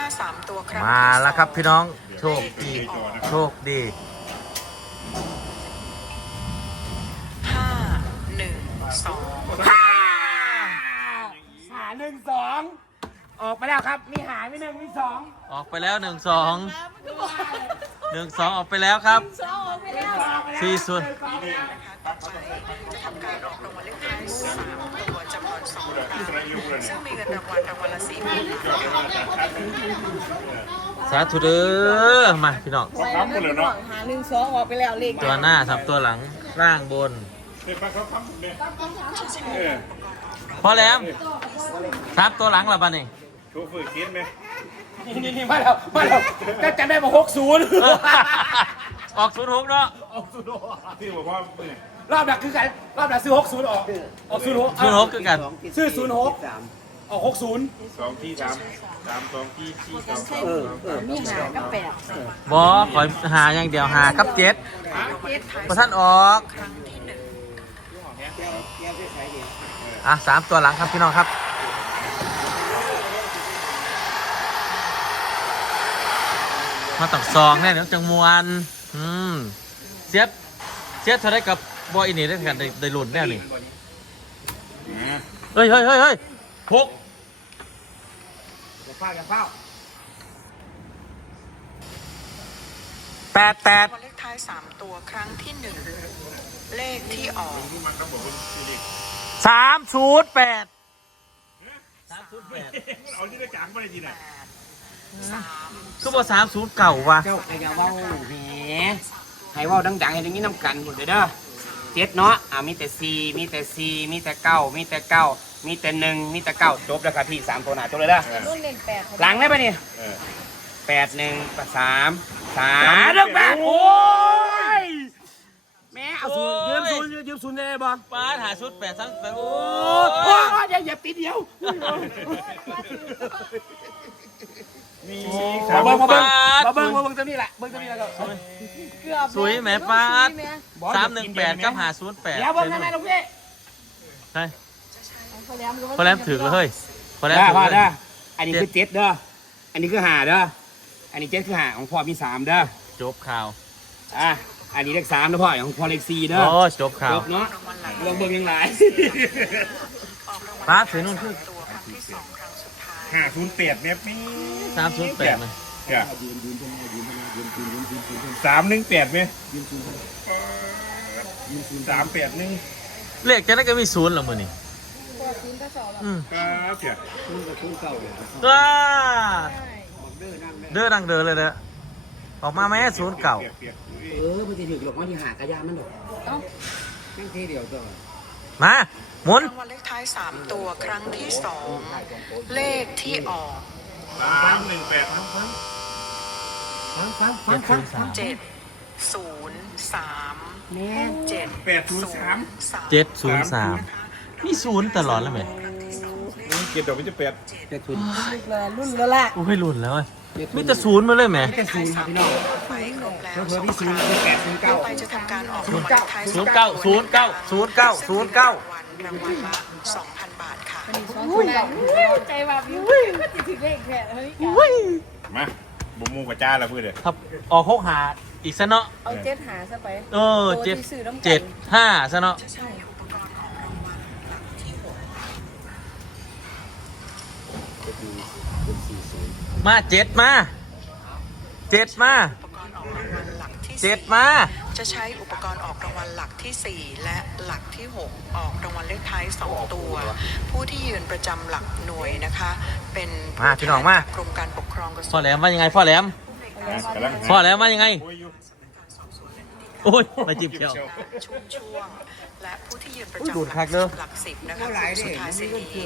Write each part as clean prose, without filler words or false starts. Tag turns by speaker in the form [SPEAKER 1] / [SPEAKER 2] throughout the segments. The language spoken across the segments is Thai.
[SPEAKER 1] 3 ตัวครั้ง
[SPEAKER 2] มาแล้วครับพี่น้องโชคดีโชคดี
[SPEAKER 1] 5 1 2
[SPEAKER 3] หา1 2ออกไปแล้วครับมีหาไม่1มี2
[SPEAKER 2] ออกไปแล้ว1 2 1 2ออกไปแล้วครับ4 0
[SPEAKER 1] จะทำการออกรางวัลเลขท้าย3 ตัวจำนวน2 ครั้งซึ่งมีเงินรางวัลละ 4,000 บาท
[SPEAKER 2] สาธุเด้อมาพี่น้อง
[SPEAKER 4] หา1 2ออกไปแล้วเลข
[SPEAKER 2] ตัวหน้าทับตัวหลังล่างบนพอแล้วทับตัวหลังละบ้านี่
[SPEAKER 5] โชว์ฝืนคิดไหม
[SPEAKER 3] นี่มาแล้วก็จำได้มา60
[SPEAKER 2] ออก06เนาะ
[SPEAKER 5] ที่บอกว่า
[SPEAKER 3] รอบหลักคือกันรอบหลักซื้อ60ออก06
[SPEAKER 2] 06คือกัน
[SPEAKER 3] ซื้อ06ออก60
[SPEAKER 5] 2 ที่ 3 2 ที่
[SPEAKER 4] มีหากับ8
[SPEAKER 2] บอขอหาอย่างเดียวหากับ7พอท่านออก3 ตัวหลังครับพี่น้องครับมาตักซองแน่เดี๋ยวจังมวนเสียเท่าไรกับบอยนี่ได้กันได้หลุดแน่นี่เฮ้ยพก8
[SPEAKER 1] รางวัลเลขท้าย3 ตัวครั้งที่ 1 เลขที่ออก
[SPEAKER 2] 308
[SPEAKER 5] เอาที่ได้จางไปเลยทีไหน
[SPEAKER 2] คือบ่30เก่าวะ
[SPEAKER 3] เจ้าขยาเว้าแหมให้เว้าดังๆให้อย่างนี้น้ำกันหมดเลยเด้อ7เนาะมีแต่4มีแต่4มีแต่9มีแต่9มีแต่1มีแต่9จบแล้วครับพี่3ตัวหน้าจบเลยเด้อ
[SPEAKER 4] รุ่นเล่น8
[SPEAKER 3] หลังได้ป่ะนี่8 1 3เด้อ8โอ้ยแม่เอายืมศูนย์ได้บ่
[SPEAKER 2] ป้าหาชุด8 3 8โอ้
[SPEAKER 3] โอ้ยอย่าตีเดียวมาเบิ่งตัวนี้แหละเบิ่งตัวนี้แล้วก็
[SPEAKER 4] เกือบ
[SPEAKER 2] สวยแหมป้า318กับ508
[SPEAKER 3] เดี๋ยวเบิ่งนั่นนะลูกพี่
[SPEAKER 2] ใช่
[SPEAKER 4] พอแหลม
[SPEAKER 2] พอแล้วถือเลยเฮ้ยพอแล้ว
[SPEAKER 3] ได้
[SPEAKER 2] ถือ
[SPEAKER 3] พ่อ
[SPEAKER 2] เลย
[SPEAKER 3] เด้ออันนี้คือ7เด้ออันนี้คือ5เด้ออันนี้7คือ5ของพ่อมี3เด้อ
[SPEAKER 2] จบข่าว
[SPEAKER 3] อันนี้เลข3นะพ่อของพ่อเลข4เด้อ
[SPEAKER 2] โอ้จบข่า
[SPEAKER 3] จ
[SPEAKER 2] ว
[SPEAKER 3] บเนาะลองเบิ่งยังหลาย
[SPEAKER 2] ป้าถือนู่นคือ
[SPEAKER 1] ตัวครั้งที่ 2 ครั้งสุดท้าย
[SPEAKER 5] 508เนี่ยปี
[SPEAKER 2] 308มัน
[SPEAKER 5] จ้ะ318ไหม381
[SPEAKER 2] เลขจะได้ก็มี0เหรอมื้อนี่
[SPEAKER 4] ตัวซีนก็สอบแล้ว
[SPEAKER 5] ครับจ้ะ
[SPEAKER 2] ว้าเด้อดังเด้อเลยเด้อออกมาแม่0เก่า
[SPEAKER 3] มันจะถึงหรอกว่าที่หากระยามันหรอก
[SPEAKER 4] เอ้า
[SPEAKER 3] แค่ทีเดียวตัว
[SPEAKER 2] มาหมุน
[SPEAKER 1] รางวัลเลขท้าย3 ตัวครั้งที่ 2 เลขที่ออก
[SPEAKER 5] 318
[SPEAKER 1] 703
[SPEAKER 3] แม่
[SPEAKER 1] 703
[SPEAKER 2] 703มี0ตลอดแล้วไหม
[SPEAKER 5] เกียรติดอกมันจะ8
[SPEAKER 3] จะทุน
[SPEAKER 4] รุ่นแล้วล่ะ
[SPEAKER 2] โอ้ยหลุดแล้วเว้ยมีแต่0มาเลยแหม
[SPEAKER 3] แค่ศูนย์ครับพี่น้อง
[SPEAKER 1] ไปครบแล้ว
[SPEAKER 3] เพิ่มที่
[SPEAKER 1] 2 ค
[SPEAKER 3] ศูน
[SPEAKER 1] รั้
[SPEAKER 3] ย์
[SPEAKER 1] ง
[SPEAKER 3] คือ8 0
[SPEAKER 1] ต่อ
[SPEAKER 3] 9
[SPEAKER 1] ไปจะทำการออกรางวัลเลขท้าย
[SPEAKER 2] 09 09 09 09
[SPEAKER 1] รางวัลละ 2,000 บาทค่ะ
[SPEAKER 4] ใจแบบนี้ก็จะถึงเลขแค่เฮ้ย
[SPEAKER 5] มาบุมูกับจ้าละเพื่อนเลย
[SPEAKER 2] ครับออก6หาอีกซะเนาะ
[SPEAKER 4] เอาเจ็ดหาซะไป
[SPEAKER 2] 7 5ซะเนาะ
[SPEAKER 1] จะใช้อุปกรณ์ออกรางวัลหลักที่ 6
[SPEAKER 2] มา7มา7มา
[SPEAKER 1] อุปกรณ์ออกรางวัลหลักที่
[SPEAKER 2] 7มา
[SPEAKER 1] จะใช้อุปกรณ์ออกรางวัลหลักที่ 4 และหลักที่ 6 ออกรางวัลเลขท้าย 2 ตัว ผู้ที่ยืนประจำหลักหน่วยนะคะ เป็นผู้แทนจากกรมการปกครองกระทร
[SPEAKER 2] พ่อ
[SPEAKER 1] วง
[SPEAKER 2] แหลมว่ายังไงพ่อแหลม
[SPEAKER 5] กำลัง
[SPEAKER 2] พ่อแหลมว่ายังไง
[SPEAKER 5] โอ้ยอยู่
[SPEAKER 2] โอ้ยมาจิบเชียว
[SPEAKER 1] ช่วงและผู้ที่ยืนประ
[SPEAKER 2] อุ้ย
[SPEAKER 1] จำ
[SPEAKER 2] ดูด
[SPEAKER 1] ห
[SPEAKER 2] คั
[SPEAKER 1] ลั
[SPEAKER 2] กเด้อ
[SPEAKER 1] หลัก10นะคะคุณสุธาสินี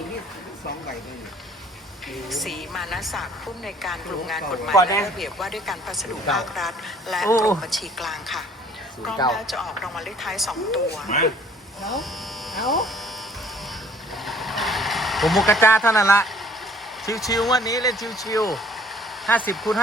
[SPEAKER 1] ศรีมานศักดิ์ผู้อำนวยการกลุ่มงานกฎหมายและระเบียบว่าด้วยการพัสดุภาครัฐ และกรมบัญชีกลางค่ะพร้อมแล้วจะออกรางวัลเลขท้าย 2 ตัว
[SPEAKER 5] มา
[SPEAKER 4] เอา
[SPEAKER 2] ผมมุกกระจาเท่านั้นละชิวๆวันนี้เล่นชิวๆ50 คูณ 50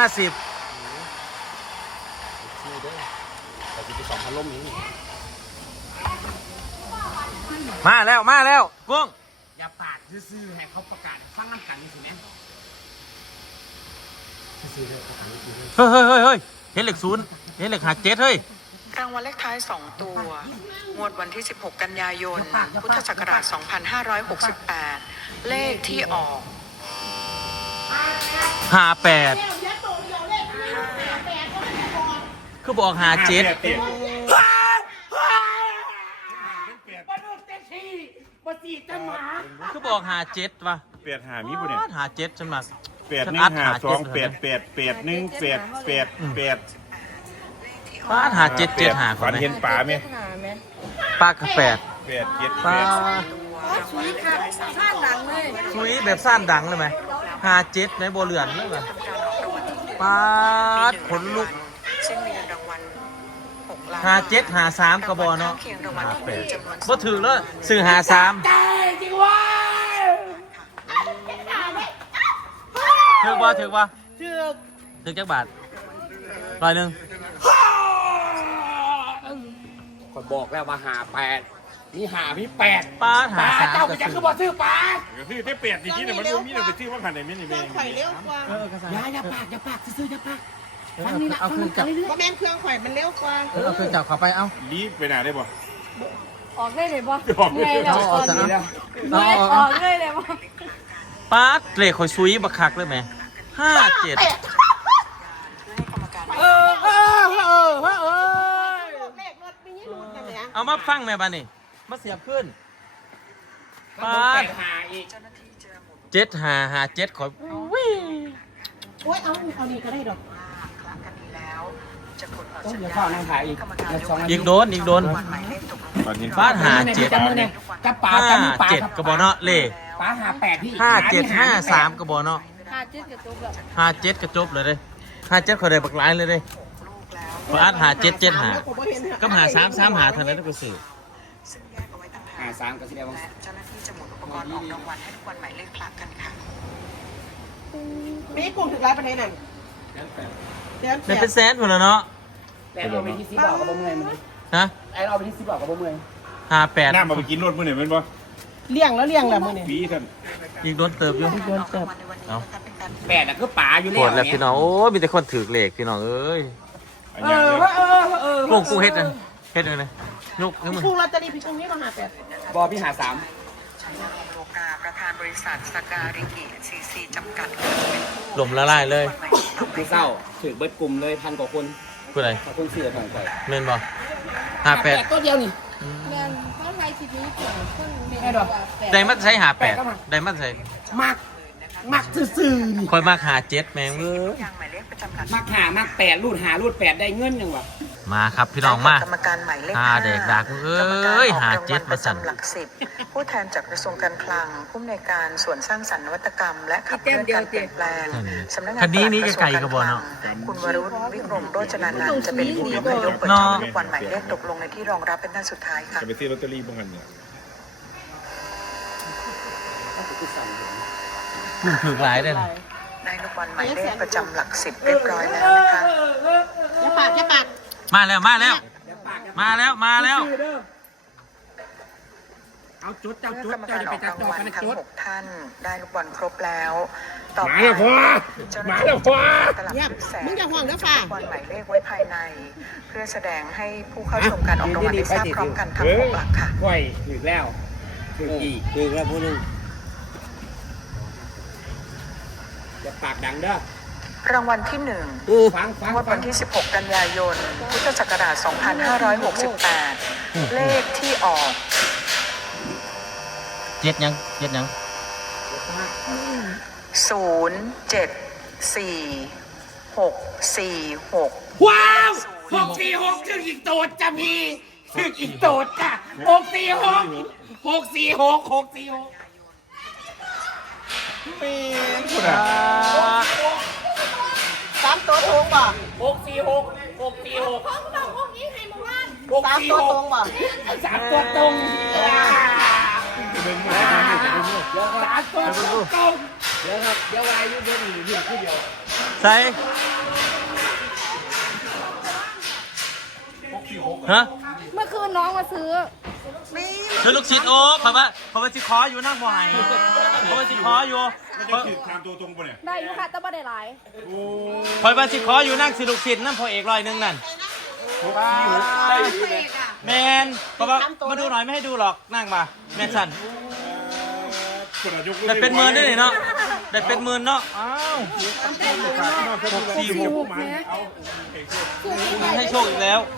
[SPEAKER 2] มาแล้วกุ้ง
[SPEAKER 3] อย่าปาดซื่อๆให้เขาประกาศฟังน้ำกันสิแม่
[SPEAKER 2] เฮ้ยเฮ้ยเฮ้ยเฮ้ยเห็นเหล็กศูนย์เห็นเหล็กหาเจ็ดเฮ้ย
[SPEAKER 1] รางวัลเลขท้าย 2 ตัว งวดวันที่ 16 กันยายน พุทธศักราช 2568 เลขที่ออก
[SPEAKER 2] หาแปดคือบอกหาเจ็ด คือบอกหาเจ็ดวะ
[SPEAKER 5] แปดหามีบ่เนี่ย
[SPEAKER 2] หาเจ็ดฉันมา
[SPEAKER 5] แปดหนึ่งหาสองแปดแปดแปดหนึ่งแปดแปดแปด
[SPEAKER 2] ป้าหาเจ็ดเจ็ดหาค
[SPEAKER 5] ฝั
[SPEAKER 2] น
[SPEAKER 5] น
[SPEAKER 2] ไหม
[SPEAKER 5] เห็นป่าไหม
[SPEAKER 2] ป้ากับแปด
[SPEAKER 5] แปดเจ็ด
[SPEAKER 2] ป้า
[SPEAKER 4] ชุยค่ะท่าดังเลย
[SPEAKER 2] ซุยแบบสั้นดังเลยไหมหาเจ็ดในโบเรือนเลยไหมป้าดขนลุก
[SPEAKER 1] ซึ่งมีเงินรางวัล6 ล้าน
[SPEAKER 2] หาเจ็ดหาสามกระบอเนาะ
[SPEAKER 1] เคียงรางวัล
[SPEAKER 2] หา
[SPEAKER 1] ที่
[SPEAKER 2] แปด
[SPEAKER 1] 1จำนวน
[SPEAKER 2] บ่ถือแล้วซื้อหาสามถือว่าถือว่าถือจักบาทร้อยหนึ่ง
[SPEAKER 3] ก็บอกแล้วว่าหา8มีหามี8
[SPEAKER 2] ป้าหาสาม
[SPEAKER 3] เจ้าไป
[SPEAKER 2] ก็
[SPEAKER 3] จะคื
[SPEAKER 2] ซื้
[SPEAKER 3] อ
[SPEAKER 2] อ
[SPEAKER 3] บ่ซื้อปลา
[SPEAKER 5] ก็คือได้แปดจริงๆเนี่ยมันบ่มีเราไปซื้อว่าขันไหนไม่นี่แม่
[SPEAKER 6] ข่อยเร็วกว่า
[SPEAKER 3] อย่าปากซื้ออย่าปาก
[SPEAKER 2] เอาเครื่องจับ
[SPEAKER 6] เพราะแม่นเครื่องข่อยมันเร็วกว่า
[SPEAKER 2] เอาเครื่องจับเข้าไปเอา
[SPEAKER 5] รีบไปไหนได้บ่
[SPEAKER 4] ออกได้เลยบ่
[SPEAKER 5] ออกได้
[SPEAKER 4] ไงเรา
[SPEAKER 2] เอา
[SPEAKER 4] ออก
[SPEAKER 2] ซะ
[SPEAKER 4] ได้
[SPEAKER 2] เอา
[SPEAKER 4] ออกได้เลยบ่
[SPEAKER 2] ป้าดเลขคอยซุยบักคักเลยไหมห้าเจ็ด
[SPEAKER 1] กรรมการ
[SPEAKER 6] เลขรถมีรุ่นนะแม่
[SPEAKER 2] เอามาฟังแม่บ้านนี่มาเสียบขึ้น
[SPEAKER 3] ป้า
[SPEAKER 2] ป้าด
[SPEAKER 3] หาอีก
[SPEAKER 1] เจ้าหน้าที่จะหมุน
[SPEAKER 2] เจ็ดหาเจ็ดขอยวิ่ง
[SPEAKER 6] โอ้ยเอานี่ก็ได้ดอก
[SPEAKER 1] ครั้งกันนี้แล้ว จะกดออก
[SPEAKER 3] ต้อง
[SPEAKER 1] สัญ
[SPEAKER 3] เดี๋ยว
[SPEAKER 1] ญา
[SPEAKER 3] เข้า
[SPEAKER 1] ณ
[SPEAKER 3] นั่งถ่ายอีก
[SPEAKER 1] กรรมการ
[SPEAKER 3] เดี๋ยวสองนาที
[SPEAKER 2] อีกโดนอีกโดน
[SPEAKER 1] วันหมายเลขตกลง
[SPEAKER 5] ฝันเห็น
[SPEAKER 2] ป้าดหาเจ็ด
[SPEAKER 3] จับมือเนี่ยจับปลา
[SPEAKER 2] ห้า
[SPEAKER 3] จับมือปลา
[SPEAKER 2] เจ็ดกระบอกเนาะเลข
[SPEAKER 3] ปลาหา8พี่
[SPEAKER 2] ห้าเจ็ด53กระบอกเนาะ
[SPEAKER 4] หาจิ๊ดกับตุ๊กแบบ
[SPEAKER 2] ห้าเจ็ดกระจบเลยเด้ห้าเจ็ดเขาได้บักหลายเลยเด้
[SPEAKER 1] ลูกแล้ว
[SPEAKER 2] ป้าดหาเจ็ดเจ็ดหา
[SPEAKER 6] ผมบ่เห็น
[SPEAKER 2] ก็หาสามสามหาเท่านั้นก็ซื้อ
[SPEAKER 1] ซึ่งแยกเอาไว้ต่างหา
[SPEAKER 3] หาก3ก็แสดงว่า
[SPEAKER 1] และเจ้าหน้าที่จะหมุนอุปกรณ์ออกรางวัลให้ทุกวันหมายเลขคลักกันค่ะ
[SPEAKER 6] มีกลุ่มถึงร้ายประเทศนั่นเดือน
[SPEAKER 2] เนี่ยเป็นแสนหมดแล้วเนาะ
[SPEAKER 3] แต่เอาไปที่10บอกกับบ่เมื่อยมันนี่
[SPEAKER 2] ฮะ
[SPEAKER 3] ไอ้เอาไปที่10บอกกับบ่เมื่อย
[SPEAKER 2] 58
[SPEAKER 5] น้ำมาไปกินรถมื้อนี่แม่นบ่
[SPEAKER 6] เลี้ยงแล้วเลี้ยงแล้วมื้อนี้
[SPEAKER 5] ปีท่าน
[SPEAKER 2] อีกโดนเติบอยู่
[SPEAKER 1] ออกรางวัลในวันนี้นะคะเป็นการ
[SPEAKER 3] 8น่ะคือปลาอยู่
[SPEAKER 2] ปวดแล้วพี่น้องโอ้ยมีแต่คนถือเลขพี่น้องเอ้ย
[SPEAKER 5] อันยังเลย
[SPEAKER 2] กูเฮ็ดนะเฮ็ดเลยนะยกนิ้วมือ
[SPEAKER 6] กุ้งลอตเตอรี่พี่กุ้งนี่มาหา8
[SPEAKER 3] บอพี่หา3
[SPEAKER 1] ชัยนรงค์โลกาประธานบริษัทสการิกิซีซีจำกัดเป็นผู้
[SPEAKER 2] หล่มละลายเลย
[SPEAKER 3] คือเศร้าถือเบิดกลุ่มเลย1,000 กว่าคน
[SPEAKER 2] ผู้ใด
[SPEAKER 3] ขอบคุณเสือของก่อย
[SPEAKER 2] เม่นบ่
[SPEAKER 3] 8ตัวเดียวนี่
[SPEAKER 4] แม่นเขาไทยชีวิตเกี่ยวกับคนเม
[SPEAKER 3] ได้ดอก
[SPEAKER 2] 58ได้มันใช้58ได้มันใช้
[SPEAKER 3] มักซื่อๆนี่
[SPEAKER 2] คอยมาก57แม่งเอ้ย
[SPEAKER 1] ยังหมายเลขประจำหลัก
[SPEAKER 3] มักหามัก8รูดหารูด8ได้เงินยังวะ
[SPEAKER 2] มาครับพี่น้องมาก
[SPEAKER 1] รรมการหมายเลข
[SPEAKER 2] หาเด็กดักเอ้ย
[SPEAKER 1] กรรมการออก
[SPEAKER 2] หาร
[SPEAKER 1] าง
[SPEAKER 2] เจ็
[SPEAKER 1] วั
[SPEAKER 2] ด
[SPEAKER 1] ล
[SPEAKER 2] มาสั่น
[SPEAKER 1] ประจำหลักสิบผู้แทนจากกระทรวงการคลังผู้อำนวยการส่วนสร้างสรรค์นวัตกรรม และขับเคลื่อนการเปลี่ยนแปลงสำนักงาน
[SPEAKER 2] คดีนี้
[SPEAKER 1] ปลัด
[SPEAKER 2] ไกลๆก็บ่เนาะ
[SPEAKER 1] คุณวรุษวิกรมโรจนานันท์จะเป็นผู้ยกให้ยกเปิดช่องลูกบอลหมายเลขตกลงในที่รองรับเป็นท่านสุดท้ายค่ะ
[SPEAKER 5] จะไปซื้อลอตเตอรี่บ่กันเนี่ย
[SPEAKER 2] ถือหลายได้เลย
[SPEAKER 1] ได้ลูกบอลหมายเลขประจำหลักสิบเรียบร้อยแล้วนะคะ
[SPEAKER 6] อย่าปากอย่าปาก
[SPEAKER 2] มาแล้วมาแล้ว มาแล้วมาแล้ว
[SPEAKER 3] เอาจุดเจ้า
[SPEAKER 1] เมื่อ
[SPEAKER 3] จุด
[SPEAKER 1] กรรม
[SPEAKER 3] เจ้า
[SPEAKER 1] การ
[SPEAKER 3] จะ
[SPEAKER 1] อ
[SPEAKER 3] ไป
[SPEAKER 1] อก
[SPEAKER 3] จัด
[SPEAKER 1] ราง
[SPEAKER 3] จอ
[SPEAKER 1] วัล
[SPEAKER 3] กัน
[SPEAKER 1] ทั้ง
[SPEAKER 3] จุด
[SPEAKER 1] 6 ท่านได้ลูกบอลครบแล้วต่อไป
[SPEAKER 5] มาแล้วพ่อ
[SPEAKER 1] เจ้าห
[SPEAKER 5] มา
[SPEAKER 1] น้า
[SPEAKER 5] แล้ว
[SPEAKER 1] ที่
[SPEAKER 5] พ่อ
[SPEAKER 1] ตลับ
[SPEAKER 6] เงียบ
[SPEAKER 1] ลูกแส
[SPEAKER 6] มึงอย่าห่วงเด้อฝ่า
[SPEAKER 1] ลูกบอลหมายเลขไว้ภายใน เพื่อแสดงให้ผู้เข้าชมการออกรางวัลได้ทราบพร้อมกันทั้ง6หลักค่ะ
[SPEAKER 3] ไหวถือแล้วถืออีก
[SPEAKER 2] ถือแล้วผู้นึง
[SPEAKER 3] จะปากดังเด้อ
[SPEAKER 1] รางวัลที่
[SPEAKER 3] ฟัง
[SPEAKER 1] 1งวดวันที่ 16 กันยายน พุทธศักราช 2568 เลขที่ออก
[SPEAKER 2] เจ็ดยังเจ็ดยัง
[SPEAKER 1] 0746646
[SPEAKER 3] ว้าว646ถึงอีกโตดจ้ะพี่ถึงอีกโตดจ้ะ646 646
[SPEAKER 6] 3ตัวตรงบ่
[SPEAKER 3] 646 646
[SPEAKER 4] เขาบอกพวกนี้ให้มาว่าน
[SPEAKER 6] 3ตัวตรงบ่
[SPEAKER 3] 3ตัวตรง3ตัวตรง
[SPEAKER 2] ใส่ฮะ
[SPEAKER 4] เมื่อคืนน้องมาซื้อ
[SPEAKER 2] ซื้อลูกชิ้นโอ้เพราะว่าสิขออยู่นั่งบ่อยเพราะว่าสิขออยู่
[SPEAKER 4] 3
[SPEAKER 5] มันจะถือตามตัวตรงปะเนี่ย
[SPEAKER 4] ได้อยู่ค่ะแต่บ่ได้หลาย
[SPEAKER 5] โอ้
[SPEAKER 2] คอยมาสิขออยู่นั่งสิลูกศิษย์นั่นพอเอกร้อยหนึงนั่น แมนเพราะว่ามาดูหน่อยไม่ให้ดูหรอกนั่งมาแมนสันแต่เป็นหมื่นด้วยนี่เนาะแต่เป็นหมื่นเนาะอ้าว646ให้โชคอีกแล้ว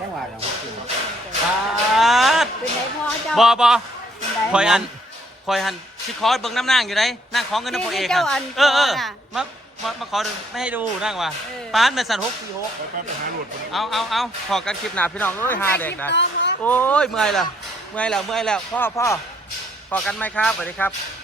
[SPEAKER 4] เป็นไงพ่อเจ้า
[SPEAKER 2] คอยหันสิขอเบิ่งน้ำนั่งอยู่ไหนนั่งของเงินน้ำพอเอก
[SPEAKER 4] เจ้าอัน
[SPEAKER 2] มาขอดูไม่ให้ดูนั่งว่ะป้านแมนสัน646
[SPEAKER 5] ไปหาหลวด
[SPEAKER 2] เอาพอกันคลิปหนาพี่น้องเอ้ยหาเด็กนะโอ้ยเมื่อยแล้วพ่อพอกันไหมครับสวัสดีครับ